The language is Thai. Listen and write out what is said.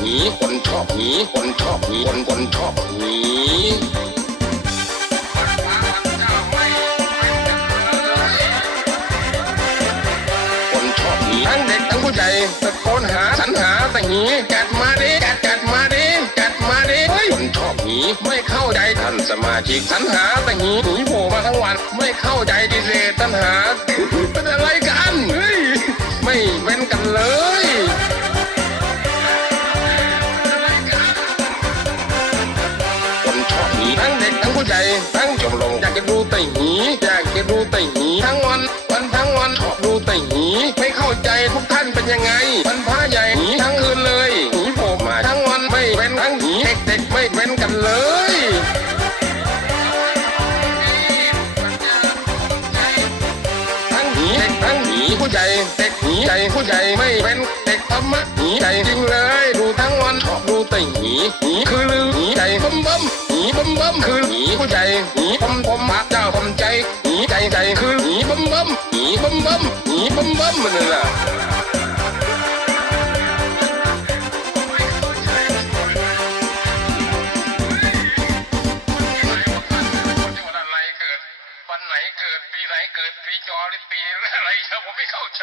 หนีคนชอบหนีคนชอบหนีคนคนชอบหนีคนชอบหนีทั้งเด็กทั้งผู้ใหญ่ตะโกนหาสรรหาแต่หนีจัดมาดิจัดจัดมาดิจัดมาดิคนชอบหนีไม่เข้าใจท่านสมาชิกสรรหาแต่หนีหนีโผล่มาทั้งวัน ไม่เข้าใจดิเศษตัณหาเป็นอะไรกันเฮ้ยไม่เว้นกันเลย จะดูแต่หนีอยากจะดูแต่หนีทั้งวันวันทั้งวันชอบดูแต่หนีไม่เข้าใจทุกท่านเป็นยังไงวันพระใหญ่หนีทั้งคืนเลยหนีโผล่มาทั้งวันไม่เว้นทั้งหนีเด็กๆไม่เว้นกันเลยทั้งหนีเด็กทั้งหนีผู้ใหญ่เด็กหนีใจผู้ใหญ่ไม่เป็นเด็กธรรมะหนีใจจริงเลยดูทั้งวันชอบดูแต่หนีหนีคือลือหนีใจบัมบัมหนีบัมบัมคือหนีผู้ใหญ่หนีผมผม หนีบัมบัมหนีบัมบัมหนีบัมบัมมันน่ะวันไหนเกิดปีไหนเกิดปีจอหรือปีอะไรครับผมไม่เข้าใจ